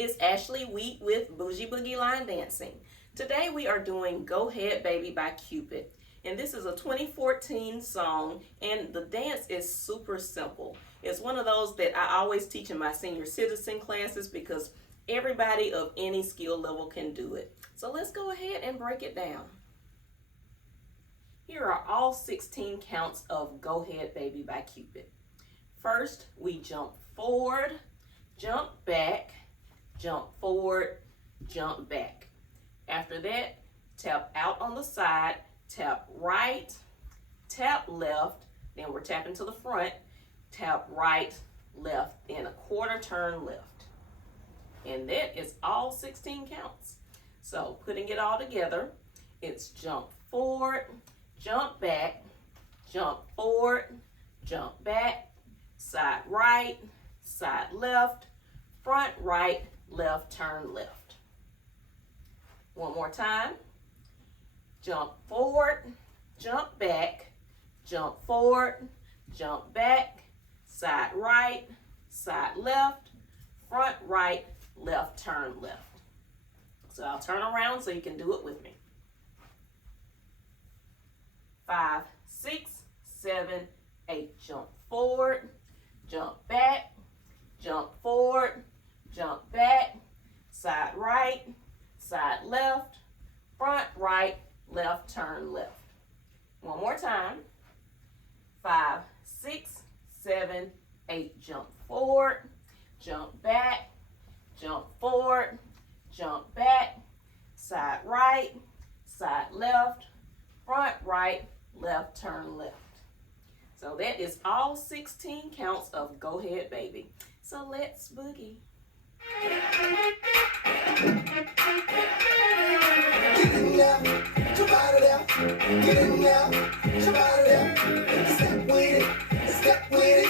It's Ashley Wheat with Bougie Boogie Line Dancing. Today we are doing Go Ahead Baby by Cupid. And this is a 2014 song, and the dance is super simple. It's one of those that I always teach in my senior citizen classes because everybody of any skill level can do it. So let's go ahead and break it down. Here are all 16 counts of Go Ahead Baby by Cupid. First, we jump forward, jump back, jump forward, jump back. After that, tap out on the side, tap right, tap left, then we're tapping to the front, tap right, left, then a quarter turn left. And that is all 16 counts. So putting it all together, it's jump forward, jump back, jump forward, jump back, side right, side left, front right, left, turn left. One more time. Jump forward, jump back, jump forward, jump back, side right, side left, front right, left, turn left. So I'll turn around so you can do it with me. 5, 6, 7, 8. Jump forward, jump back, jump forward, jump back, side right, side left, front right, left, turn left. One more time. 5, 6, 7, 8. Jump forward, jump back, jump forward, jump back, side right, side left, front right, left, turn left. So that is all 16 counts of Go Ahead Baby. So let's boogie. Get in now, jump out of there. Get in now, jump out of there. Step with it, step with it.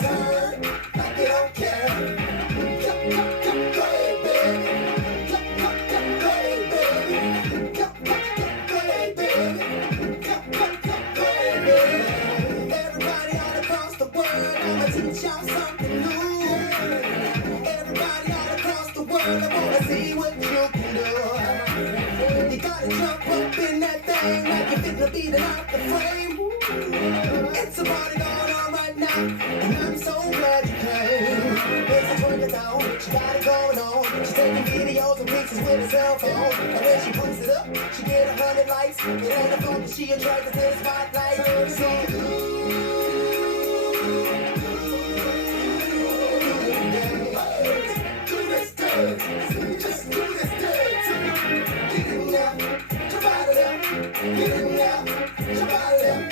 Turn like you don't care. Come, go ahead, baby. Come, go ahead, baby. Come, go ahead, baby. Come, go ahead, baby. Everybody all across the world, I'ma teach y'all something new. Everybody all across the world, I wanna see what you can do. You gotta jump up in that thing like you're fitting to beat it out the frame. It's a party going on right now, and I'm so glad you came. It's a twerk-a-thon, she got it going on. She's taking videos and pictures with her cell phone. And when she puts it up, she get 100 likes. It ain't a phone that she attracted to the spotlight. So do this dance, just do this dance. Get in now, jump out of there. Get in now, jump out of there.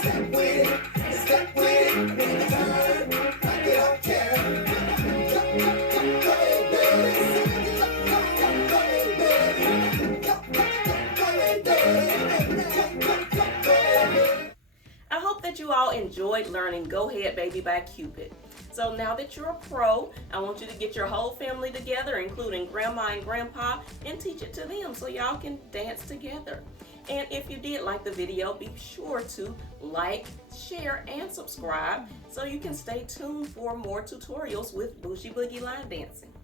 Step with it, step with it. Make it turn like you don't care. Come, go ahead, baby. Come, go ahead, baby. Come, go ahead, baby. Come, go ahead, baby. I hope that you all enjoyed learning Go Ahead Baby by Cupid. So now that you're a pro, I want you to get your whole family together, including grandma and grandpa, and teach it to them so y'all can dance together. And if you did like the video, be sure to like, share, and subscribe so you can stay tuned for more tutorials with Bougie Boogie Line Dancing.